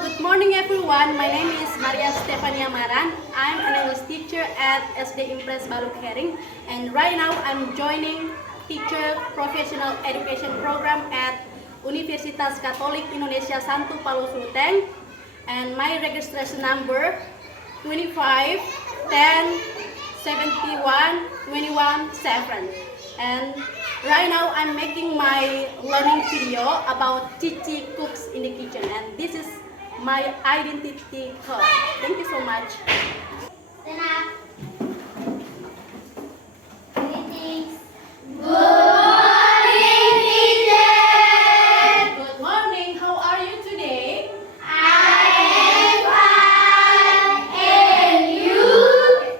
Good morning everyone. My name is Maria Stefania Maran. I'm an English teacher at SD Impres Baluk Hering, and right now I'm joining teacher professional education program at Universitas Katolik Indonesia Santo Paulus Ruteng, and my registration number 25 10 71 21 7. And right now I'm making my learning video about Cici cooks in the kitchen, and this is my identity card. Thank you so much. Stand up. Greetings. Good morning, teacher. Good morning. How are you today? I am fine. And you?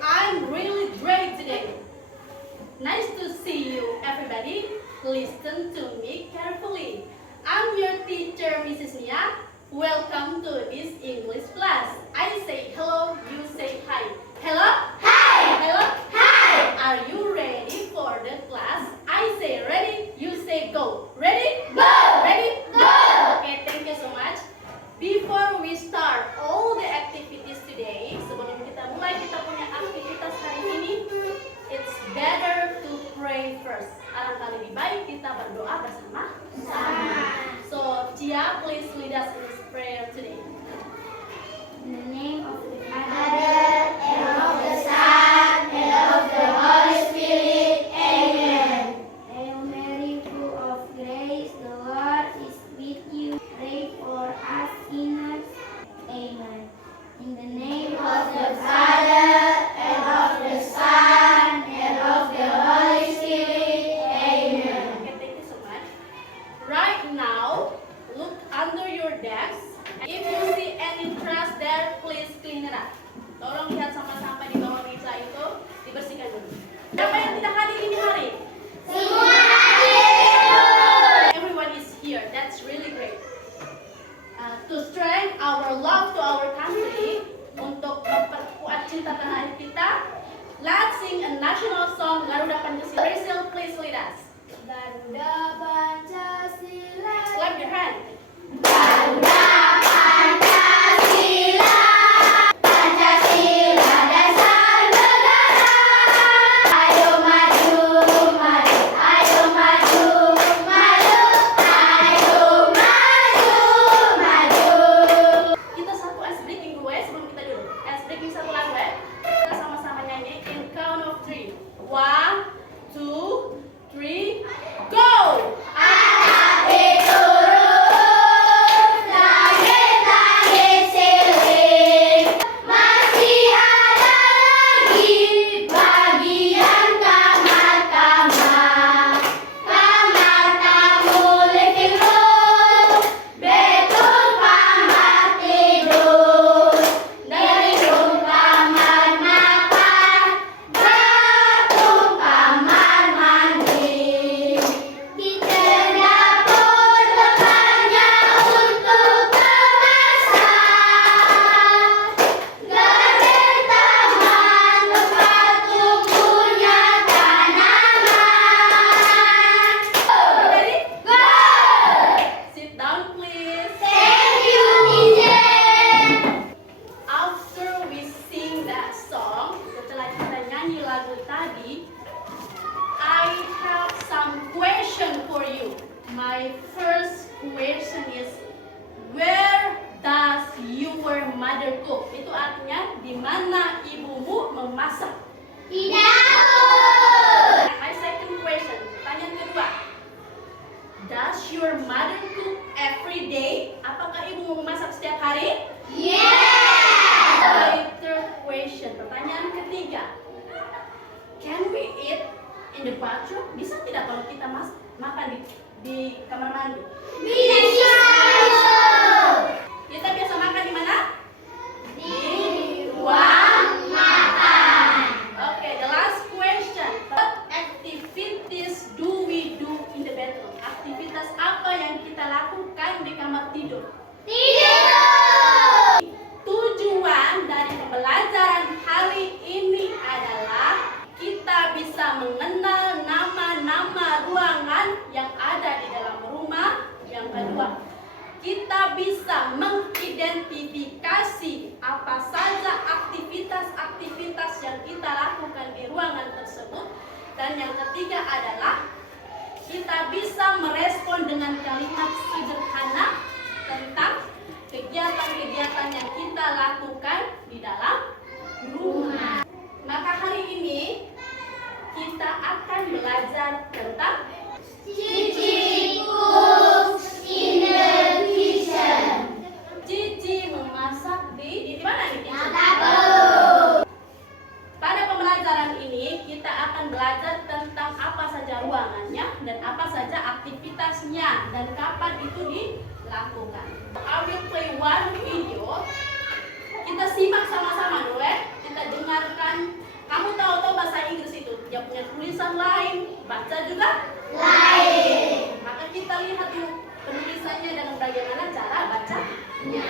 I'm really great today. Nice to see you, everybody. Listen to me carefully. I'm your teacher, Mrs. Nia. Welcome to this English class. I say hello, you say hi. Hello? Hi. Hello? Hi. Are you ready for the class? I say ready, you say go. Ready? Go. Ready? Go. Okay, thank you so much. Before we start all the activities today, sebelum kita mulai kita punya aktivitas hari ini, it's better to pray first. Alangkah lebih baik kita berdoa bersama-sama. So, Cia, please lead us in this prayer today. In the name of the Father, and of the Son, and of the Holy Spirit. Amen. Hail Mary, full of grace, the Lord is with you. Pray for us sinners. Amen. In the name of the Father, and of the Son, and of the Holy Spirit. Amen. Okay, thank you so much. Right now, look under your desk. If you see any trash there, please clean it up. Tolong lihat sampah-sampah di bawah meja itu, dibersihkan dulu. Siapa yang tidak hadir ini hari? Semua hadir. Everyone is here. That's really great. To strengthen our love to our country, untuk memperkuat cinta tanah air kita, let's sing a national song Garuda Pancasila. Rachel, please lead us. Garuda Pancasila. Clap your hand. Garuda Pancasila. Pancasila dasar negara. Ayo maju, maju, ayo maju, maju, ayo maju, maju. Kita satu ice breaking dulu ya sebelum kita duduk. Ice breaking satu lagu ya. Kita sama-sama nyanyi in count of 3. 1, 2, 3, go! Anak turun, langit-langit siling. Masih ada lagi bagian kamar-kamar. Kamar tamu living room, bedroom kamar tidur, living room kamar makan, dapur kamar mandi. Kitchen dapur tempatnya untuk memasak. Garden taman tempat tumbuhnya tanaman. Ready? Go! Sit down please. Thank you, teacher. After we sing that song, setelah kita nyanyi lagu tadi, I have some question for you. My first question is, where does your mother cook? Itu artinya di mana ibumu memasak. Di dapur. My second question, pertanyaan kedua. Does your mother cook every day? Apakah ibumu memasak setiap hari? Yeah. My third question, pertanyaan ketiga. Can we eat in the bathroom? Bisa tidak kalau kita makan di kamar mandi? Bisa. Kita biasa makan di mana? Di ruang makan. Okay, the last question. What activities do we do in the bedroom? Aktivitas apa yang kita lakukan di kamar tidur? Tidur. Tujuan dari pembelajaran hari ini adalah kita bisa mengenal nama-nama ruangan yang ada di dalam rumah. Yang kedua, kita bisa mengidentifikasi apa saja aktivitas-aktivitas yang kita lakukan di ruangan tersebut. Dan yang ketiga adalah kita bisa merespon dengan kalimat sederhana tentang kegiatan-kegiatan yang kita lakukan di dalam rumah. Maka hari ini kita akan belajar tentang Cici cooks in the kitchen. Cici memasak di mana nih? Dapur. Pada pembelajaran ini kita akan belajar tentang apa saja ruangannya dan apa saja aktivitasnya dan kapan itu dilakukan. I will play one video. Kita simak sama-sama dulu ya. Kita dengarkan. Kamu tahu bahasa Inggris itu dia punya tulisan lain, baca juga Lain. maka kita lihat dulu penulisannya dan bagaimana cara bacanya.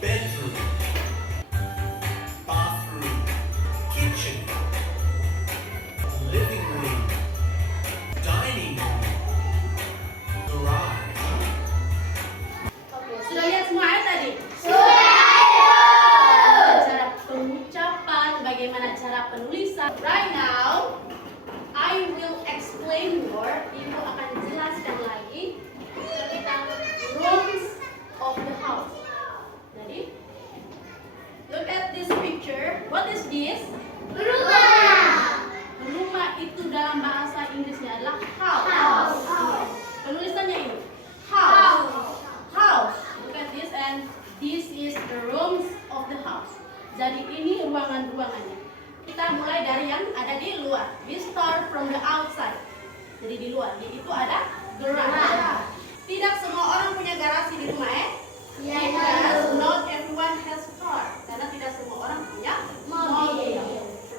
Bedroom, bathroom, kitchen, living room, dining room, garage. Oke, sudah lihat semua ya tadi? Cara pengucapan, bagaimana cara penulisan. Right now, I will explain more. Ibu akan jelaskan lagi tentang rooms of the house. Jadi, look at this picture. What is this? Rumah. Rumah itu dalam bahasa Inggrisnya adalah house. House. Penulisannya ini house. House. Look at this and this is the rooms of the house. Jadi ini ruangan-ruangannya. Kita mulai dari yang ada di luar. We start from the outside. Jadi di luar. Di itu ada garage. Tidak semua orang punya garasi di rumah ya. Yes, not everyone has car. Karena tidak semua orang punya mobil.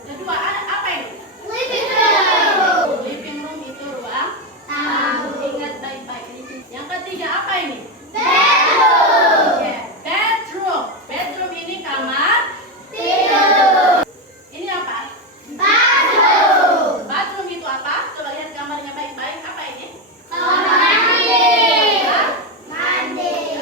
Kedua, apa ini? Living room. Living room itu ruang Tamu. Ingat baik-baik. Yang ketiga apa ini? Bedroom. Yeah, bedroom. Bedroom ini kamar. Tidur. Ini apa? Bathroom. Bathroom itu apa? Coba lihat gambarnya baik-baik. Apa ini? Kamar mandi. Hah? Mandi.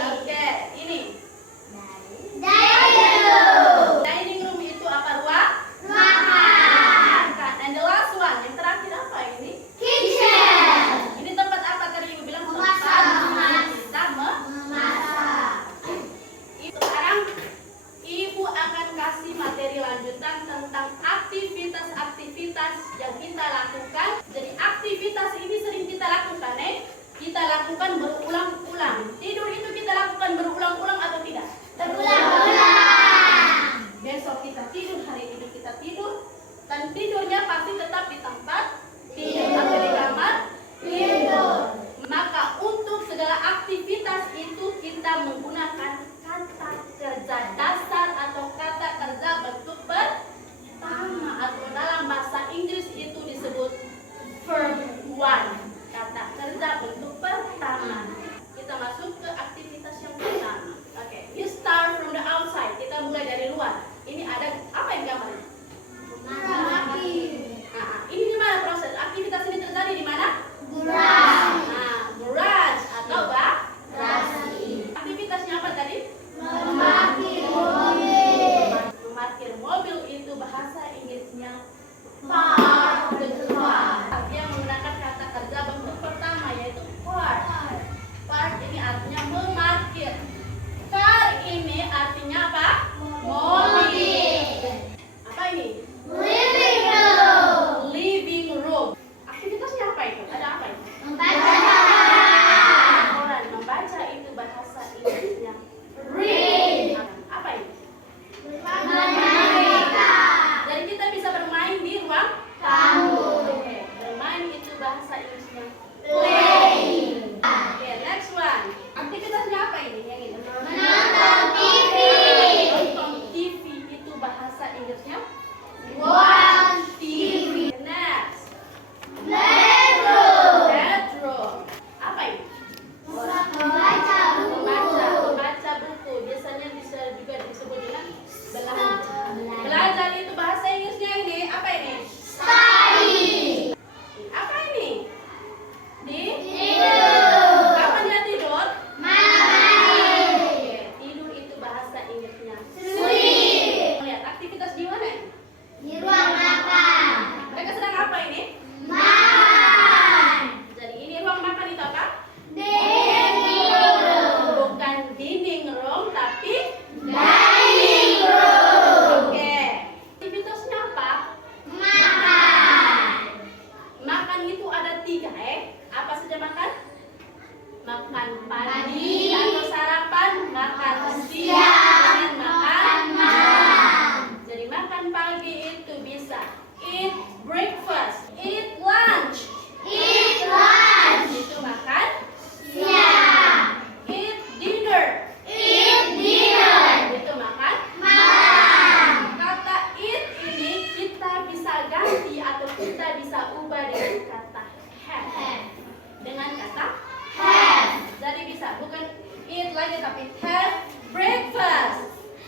lagi tapi have breakfast,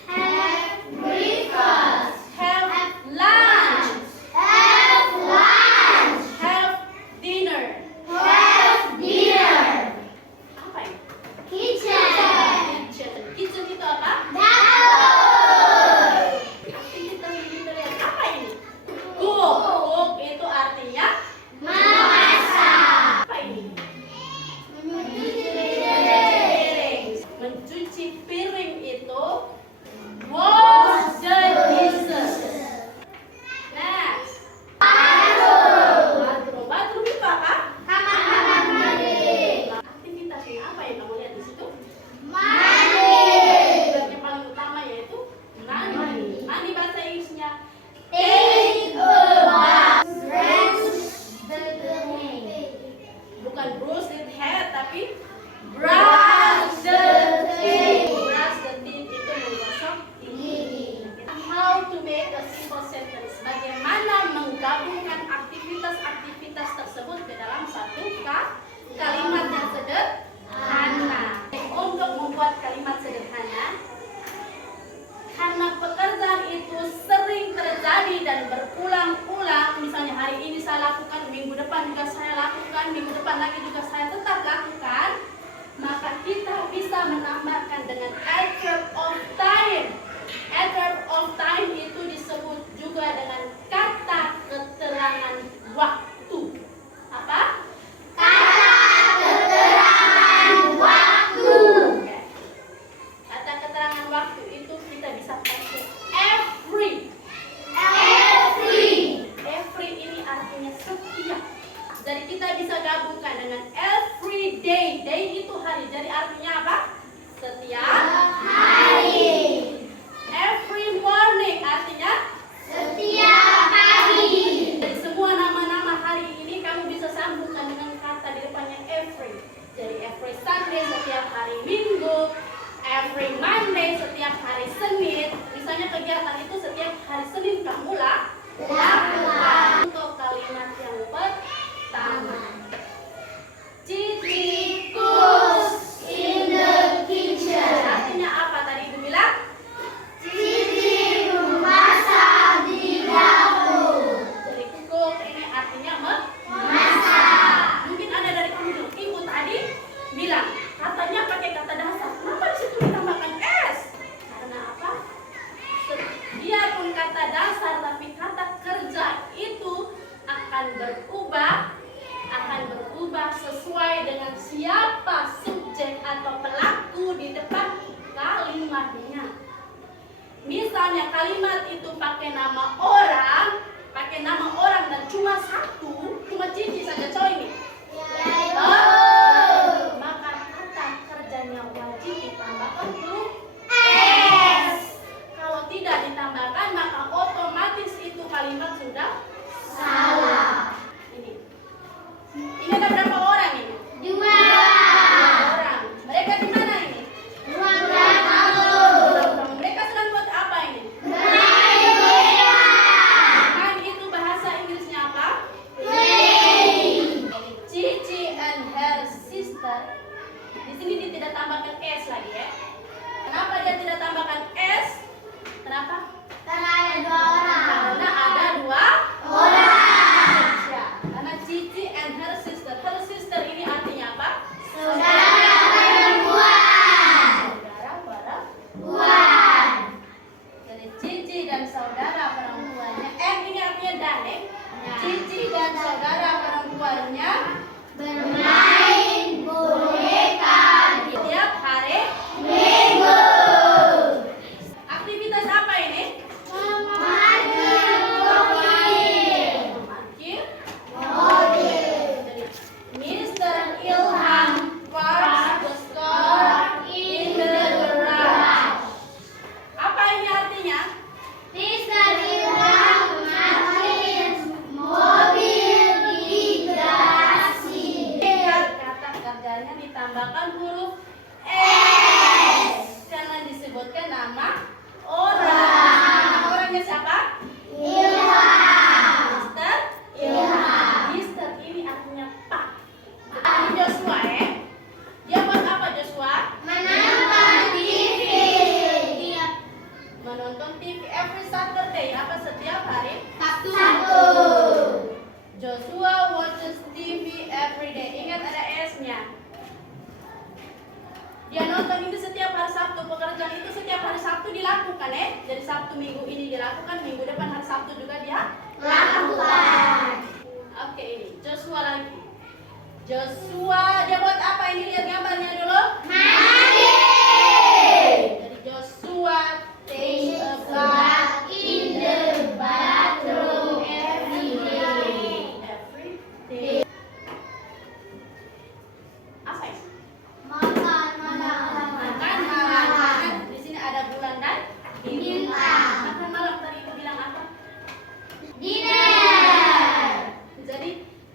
Have breakfast. have lunch, Have lunch. have dinner. Have dinner. Apa ini? Kitchen. Kitchen. Kitchen itu apa? Dapur. Aktivitas militer yang apa ini? Cook. Cook itu artinya Memasak. apa ini? Mencuci Piring. Mencuci piring itu wash the dishes. Next. Bathroom. Bathroom itu apa? kamar mandi. Aktivitas ini apa yang kamu lihat di situ? Mandi. Yang paling utama yaitu mandi. Mandi bahasa Inggrisnya Take a bath. Rinse the teeth. bukan brush the hair tapi brush the teeth. Brush the teeth itu menggosok gigi. How to make a simple sentence? Bagaimana menggabungkan aktivitas-aktivitas tersebut ke dalam satu kalimat yang sederhana. Untuk membuat kalimat sederhana, karena pekerjaan itu sering terjadi dan berulang-ulang, misalnya hari ini saya lakukan, minggu depan juga saya lakukan, minggu depan lagi juga saya tetap lakukan, maka kita bisa menambahkan dengan adverb of time. Adverb of time itu disebut juga dengan kata keterangan waktu. Apa? Oke. Kata keterangan waktu itu kita bisa pakai every. Every ini artinya setiap. Jadi kita bisa gabungkan dengan every day. Day itu hari. Jadi artinya apa? Setiap Hari. Every morning artinya Setiap pagi. dari semua nama-nama hari ini kamu bisa sambungkan dengan kata di depannya every. Jadi every Sunday setiap hari Minggu, every Monday setiap hari Senin. Misalnya kegiatan itu setiap hari Senin kamu lakukan. Untuk kalimat yang pertama, Cici Cooks in the kitchen. artinya apa tadi Ibu bilang? Cici memasak di dapur. Jadi cook ini artinya Masak. mungkin ada dari kamu bilang, Ibu tadi bilang katanya pakai kata dasar. Kenapa di situ ditambahkan s? Karena apa? Dia pun kata dasar tapi kata kerja itu akan berubah sesuai dengan siapa subjek atau pelaku di depan kalimatnya. Misalnya kalimat itu pakai nama orang dan cuma satu, cuma Cici saja coy ini. Maka kata kerjanya wajib ditambahkan huruf S. Kalau tidak ditambahkan maka otomatis itu kalimat sudah Salah. Ini ada berapa orang ini? 2. Orang. Mereka di mana ini? Ruang tamu. Mereka sedang buat apa ini? Main bola. Main itu bahasa Inggrisnya apa? Play. Cici and her sister. Di sini dia tidak tambahkan S lagi ya. Kenapa dia tidak tambahkan S? Kenapa? Karena ada 2 orang. Karena ada 2 Orang. ya. Karena Cici and her sister. Her sister ini artinya apa? Saudara perempuan. Saudara perempuan. Buan. Jadi Cici dan saudara perempuannya. Ini artinya dan ya. Cici dan saudara perempuannya Bermain boneka di setiap hari Minggu. aktivitas apa ini? magang itu setiap hari Sabtu, pekerjaan itu setiap hari Sabtu dilakukan ya. Jadi Sabtu minggu ini dilakukan, minggu depan hari Sabtu juga dia Lakukan. Oke, ini Joshua lagi. Joshua dia buat apa ini? Lihat gambarnya dulu. Mandi. Jadi Joshua takes a bath Bath in the bathroom every day. every day. Apa ini? Makan. Makan malam. Di sini ada bulan dan Bintang. Makan malam tadi itu bilang apa? Dinner. Jadi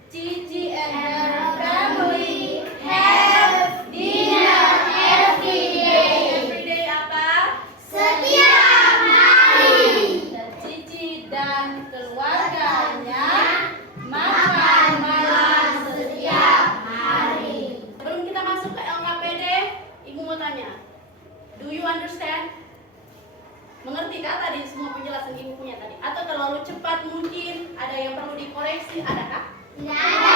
Cici and her family have Dinner every day. every day apa? Setiap hari. Dan Cici dan keluarganya makan malam Setiap hari. Sebelum kita masuk ke LKPD, Ibu mau tanya, do you understand? Mengerti kah tadi semua penjelasan Ibu punya tadi? Atau terlalu cepat mungkin? Ada yang perlu dikoreksi? Adakah? Tidak ada.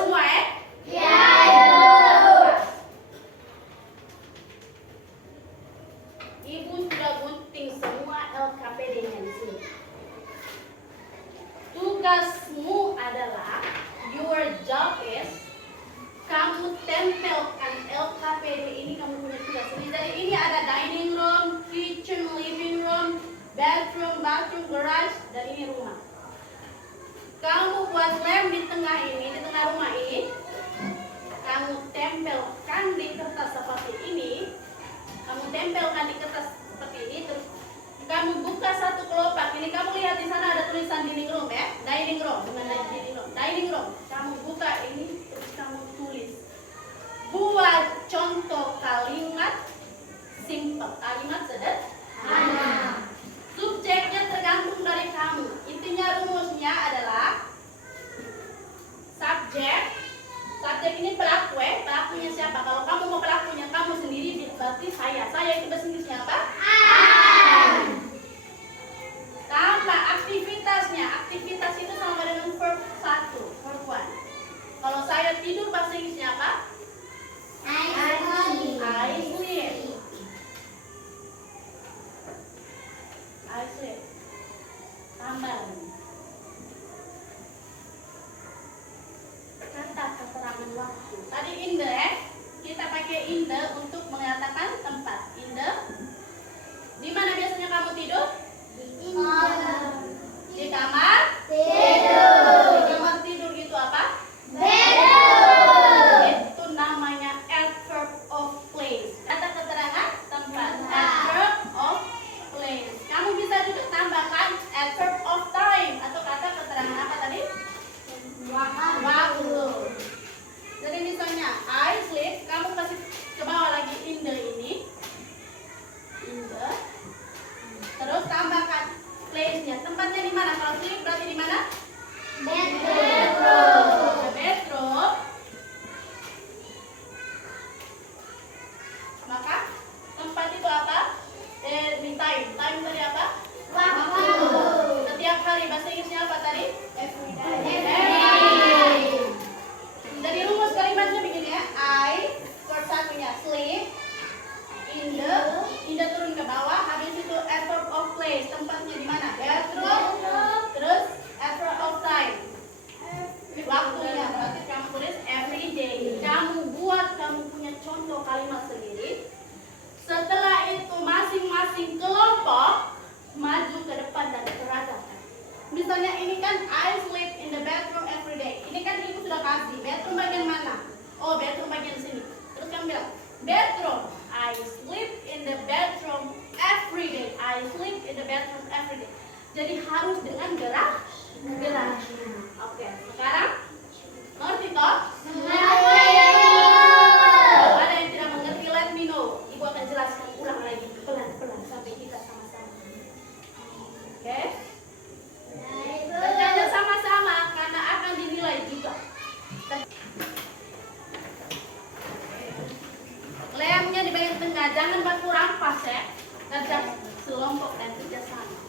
Semua ya? Ya, Ibu. Ibu sudah gunting semua LKPD-nya di sini. Tugasmu adalah, your job is, kamu tempelkan LKPD ini, kamu punya tugas. Jadi ini ada dining room, kitchen, living room, bedroom, bathroom, garage, dan ini rumah. Kamu buat lem di tengah ini, di tengah rumah ini. Kamu tempelkan di kertas seperti ini. Kamu tempelkan di kertas seperti ini, terus kamu buka satu kelopak. Ini kamu lihat di sana ada tulisan dining room ya, dining room, bukan dining room, dining room. Kamu buka ini, terus kamu tulis. Buat contoh kalimat simple, kalimat sederhana. Subjeknya tergantung dari kamu. Intinya rumusnya adalah subjek ini pelaku ya. Pelakunya siapa? Kalau kamu mau pelakunya kamu sendiri, berarti saya. Saya itu bahasa Inggrisnya apa? Tambah aktivitasnya. Aktivitas itu sama dengan verb 1, verb 1. Kalau saya tidur bahasa Inggrisnya apa? I sleep. I sleep. Tambah. Kata keterangan waktu. Tadi in the ya. Kita pakai in the untuk mengatakan tempat. In the. Di mana biasanya kamu tidur? Di kamar? Di kamar tidur itu apa? Itu namanya adverb of place. Kata keterangan tempat. Adverb of place. Kamu bisa juga tambahkan adverb of time atau kata keterangan apa tadi? Waktu. Jadi misalnya I sleep, kamu kasih ke bawah lagi in the ini. In the. Terus tambahkan place-nya. Tempatnya di mana? Kalau sleep berarti di mana? The bedroom. Maka tempat itu apa? Di time. Time tadi apa? Waktu. Setiap hari bahasa Inggrisnya apa tadi? Every Jadi rumus kalimatnya begini ya. I verb satunya sleep. In the turun ke bawah. Habis itu adverb of place. Tempatnya di mana? Bedroom. Terus adverb of time. Waktunya berarti kamu tulis every day. Kamu buat, kamu punya contoh kalimat sendiri. Setelah itu masing-masing kelompok maju ke depan dan peragakan. Misalnya ini kan I sleep in the bedroom every day. Ini kan ibu sudah kasih. Bedroom bagian mana? Oh, bedroom bagian sini. Terus kamu bilang bedroom. I sleep in the bedroom every day. I sleep in the bedroom every day. Jadi harus dengan gerak. Oke, sekarang ngerti toh? Kalau ada yang tidak mengerti, let me know. Ibu akan jelaskan ulang lagi pelan-pelan sampai kita sama-sama. Oke? Bacanya sama-sama karena akan dinilai juga. Lemnya di bagian tengah, jangan baku rampas ya. Kerja selompok dan kerja sama.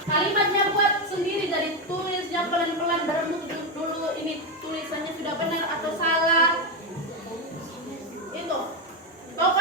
Kalimatnya buat sendiri, dari tulisnya pelan-pelan, berembuk dulu ini tulisannya sudah benar atau salah. Itu. Pokoknya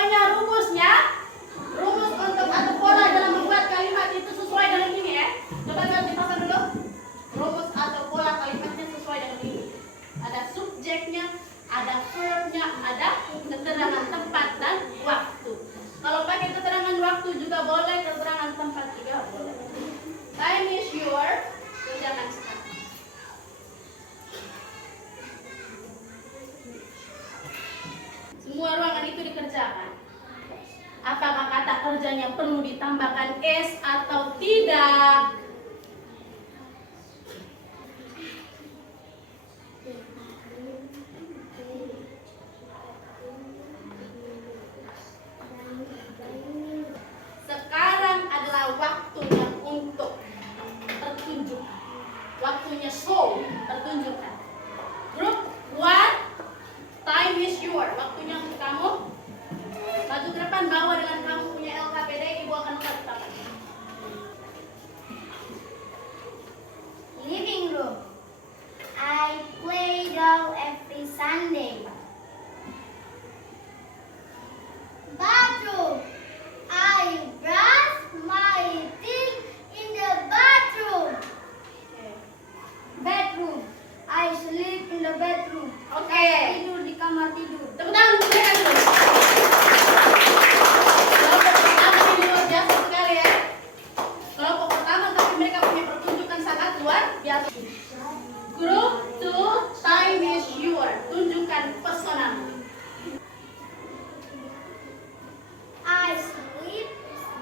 kiranya perlu ditambahkan S atau tidak? Sekarang adalah waktunya untuk pertunjukan. Waktunya show, pertunjukan. Grup 1, time is yours. Waktunya untuk kamu. Maju ke depan, bawa dengan kamu punya LKPD, ibu akan mengatakan. Living room. I play doll every Sunday. Bathroom. I brush my teeth in the bathroom. Bedroom. I sleep in the bedroom. Oke. Tidur di kamar tidur. Tepuk tangan untuk mereka dulu. Kelompok pertama ini luar biasa sekali ya. Kelompok pertama tapi mereka punya pertunjukan sangat luar biasa. Group 2, time is yours. Tunjukkan pesonamu. I sleep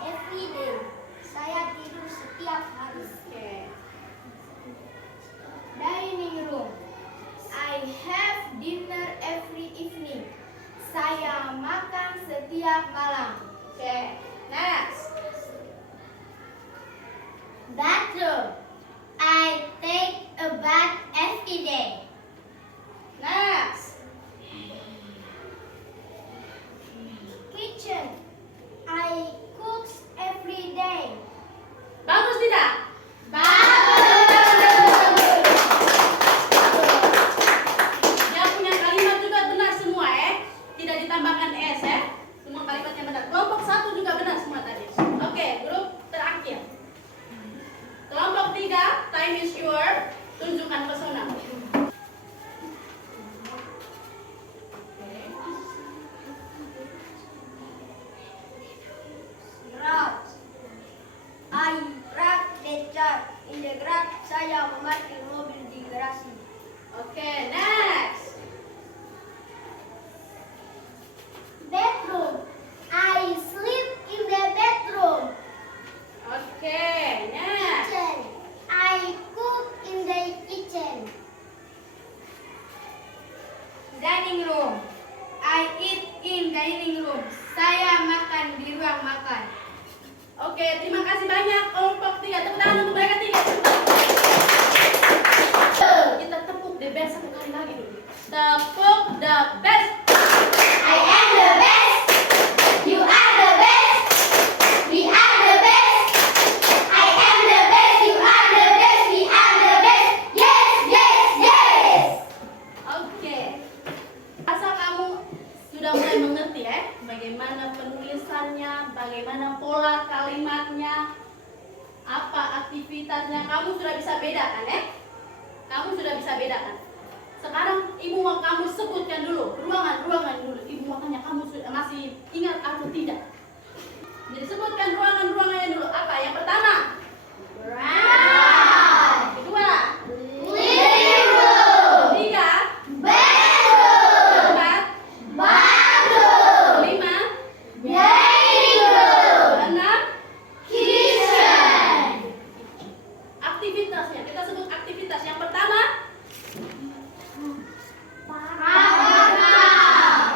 every day. Saya tidur setiap hari. Oke. Dining room. I have dinner every evening. Saya makan setiap malam. Oke. Next. Bathroom. I take a bath every day. Next. Kitchen. I cook every day. Bagus tidak? Dia punya kalimat juga benar semua ya. Tidak ditambahkan S ya. Semua kalimatnya benar. Kelompok 1 juga benar semua tadi. Oke, grup terakhir. Kelompok 3, time is yours. Tunjukkan pesona. Garage. I park the car in the garage. Saya memarkir mobil di garasi. Oke, next. Bedroom. I sleep in the bedroom. Oke, next. Kitchen. I cook in the kitchen. Dining room. I eat in dining room. Saya makan di ruang makan. Oke, terima kasih banyak kelompok 3. Tepuk tangan untuk mereka 3. Kita tepuk the best satu kali lagi dulu. Tepuk the best. I am the best. You are the best. We are the best. I am the best. You are the best. We are the best. Yes, yes, yes. Oke. Rasa kamu sudah mulai mengerti ya bagaimana penulisannya, bagaimana pola kalimatnya, apa aktivitasnya. Kamu sudah bisa bedakan ya? Kamu sudah bisa bedakan. Sekarang ibu mau kamu sebutkan dulu ruangan-ruangan dulu. Ibu mau tanya kamu sudah masih ingat atau tidak? Jadi sebutkan ruangan-ruangannya dulu. Apa? Yang pertama, kedua, Living room. ketiga, Bedroom. keempat, Bathroom. kelima, Dining room. keenam. Kitchen. Aktivitasnya, kita sebut aktivitas. Yang pertama,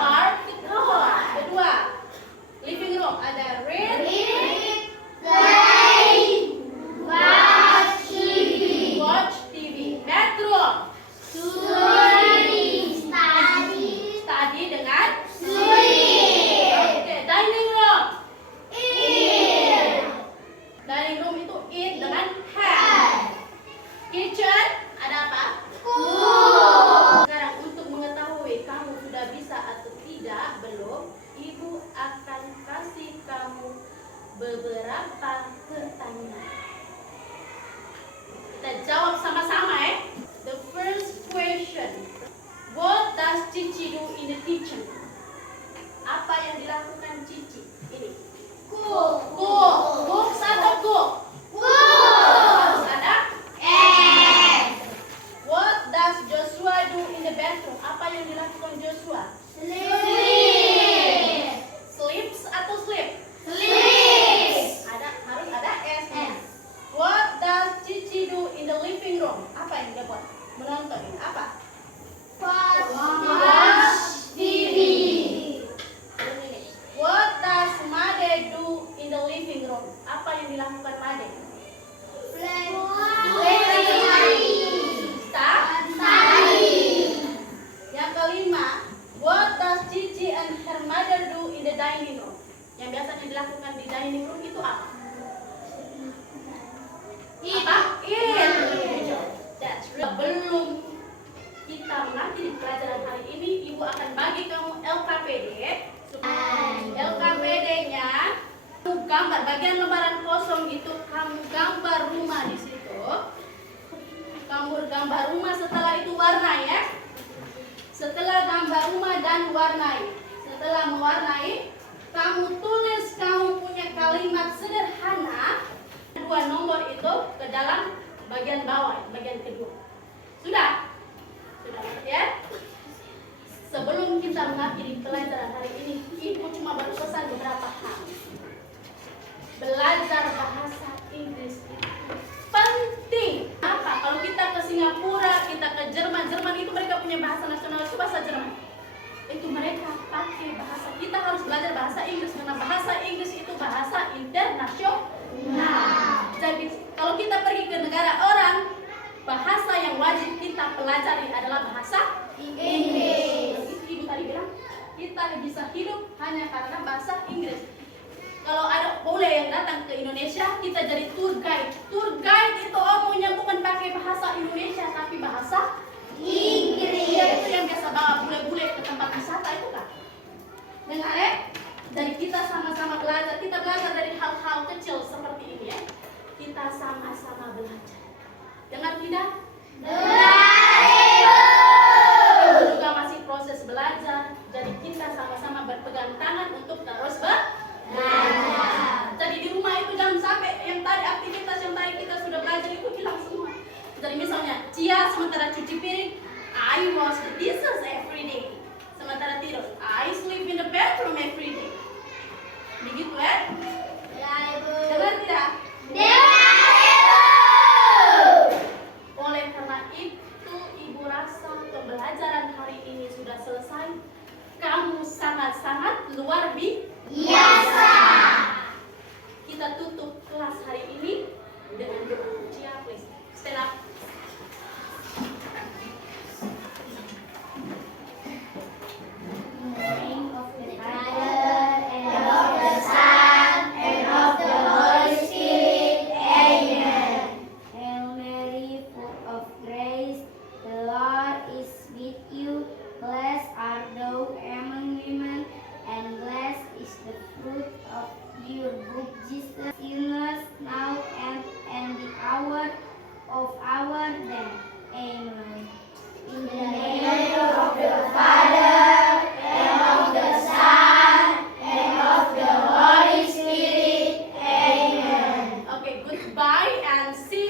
park the car. Kedua, living room ada read, watch TV. Bedroom, study dengan oke. Dining room, dining room itu eat dengan have. Kitchen ada apa? Sekarang untuk mengetahui kamu sudah bisa atau tidak belum, ibu akan kasih kamu beberapa pertanyaan. Kita jawab sama-sama ya. The first question, what does Cici do in the kitchen? Apa yang dilakukan Cici? Ini. Cook. Cook atau cook? Harus ada. What does Joshua do in the bathroom? Apa yang dilakukan Joshua? Sleeps atau sleep? yang dilakukan Made? Yang kelima, what does Cici and her mother do in the dining room? Yang biasanya dilakukan di dining room itu apa? Eat. That's right. Sebelum kita nanti di pelajaran hari ini, Ibu akan bagi kamu LKPD. LKPD-nya kamu gambar bagian lembaran kosong itu, kamu gambar rumah di situ. Kamu gambar rumah, setelah itu warnai ya. Setelah gambar rumah dan warnai, setelah mewarnai, kamu tulis kamu punya kalimat sederhana 2 nomor itu ke dalam bagian bawah, bagian kedua. Sudah? Sudah ya? Sebelum kita mengakhiri pelajaran hari ini, Ibu cuma berpesan beberapa hal. Belajar bahasa Inggris itu penting. Apa? Kalau kita ke Singapura, kita ke Jerman itu mereka punya bahasa nasional itu bahasa Jerman. Itu mereka pakai bahasa. Kita harus belajar bahasa Inggris karena bahasa Inggris itu bahasa internasional. Jadi kalau kita pergi ke negara orang, bahasa yang wajib kita pelajari adalah bahasa Inggris. Ibu tadi bilang kita bisa hidup hanya karena bahasa Inggris. Kalau ada boleh yang datang ke Indonesia, kita jadi tour guide. Tour guide itu omongnya bukan pakai bahasa Indonesia tapi bahasa Inggris. Dia itu yang biasa bawa bule-bule ke tempat wisata itu kan. Dengar ya? Jadi kita sama-sama belajar. Kita belajar dari hal-hal kecil seperti ini ya. Kita sama-sama belajar. Dengar tidak? Ibu juga masih proses belajar. Jadi kita sama-sama berpegang tangan untuk terus belajar. Jadi di rumah itu jangan sampai yang tadi aktivitas yang tadi kita sudah belajar itu hilang semua. Jadi misalnya Cia sementara cuci piring, I wash the dishes every day. Sementara tidur, I sleep in the bathroom every day. Begitu ya? Dengar tidak? Oleh karena itu, Ibu rasa pembelajaran hari ini sudah selesai. Kamu sangat-sangat luar biasa. Kita tutup kelas hari ini dengan doa. Cia, please stand up. Bye and see